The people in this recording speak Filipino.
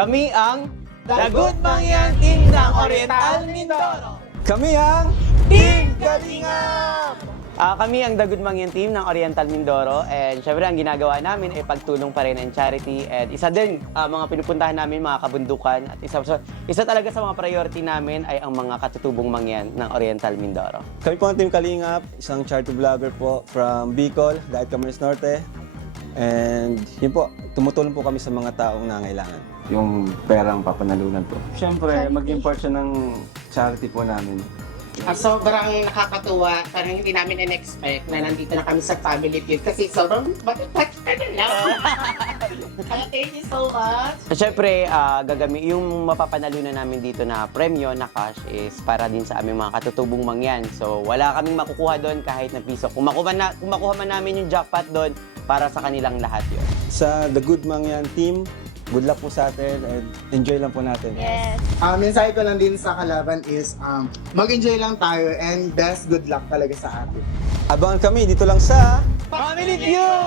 Kami ang Dagut Mangyan Team ng Oriental Mindoro. Kami ang Team Kalingap! Kami ang Dagut Mangyan Team ng Oriental Mindoro, and syempre ang ginagawa namin ay pagtulong pa rin and charity, and isa din mga pinupuntahan namin mga kabundukan, at isa talaga sa mga priority namin ay ang mga katutubong mangyan ng Oriental Mindoro. Kami po ang Team Kalingap, isang charity vlogger po from Bicol, Daet Camarines Norte. And yun po, tumutulong po kami sa mga taong nangailangan. Yung perang papanalunan po. Siyempre, mag-import siya ng charity po namin. Sobrang nakakatuwa, parang hindi namin in-expect na nandito na kami sa family feud kasi sobrang matouch ka na lang. Kaya thank you so much. Syempre, yung mapapanalunan namin dito na premyo na cash is para din sa aming mga katutubong mangyan. So wala kaming makukuha doon kahit na piso. Kung makuha man namin yung jackpot doon, para sa kanilang lahat yun. Sa The Good Mangyan Team, good luck po sa atin and enjoy lang po natin. Yes. Mensahe ko lang din sa kalaban is mag-enjoy lang tayo and best good luck talaga sa atin. Abangan kami dito lang sa Family Feud!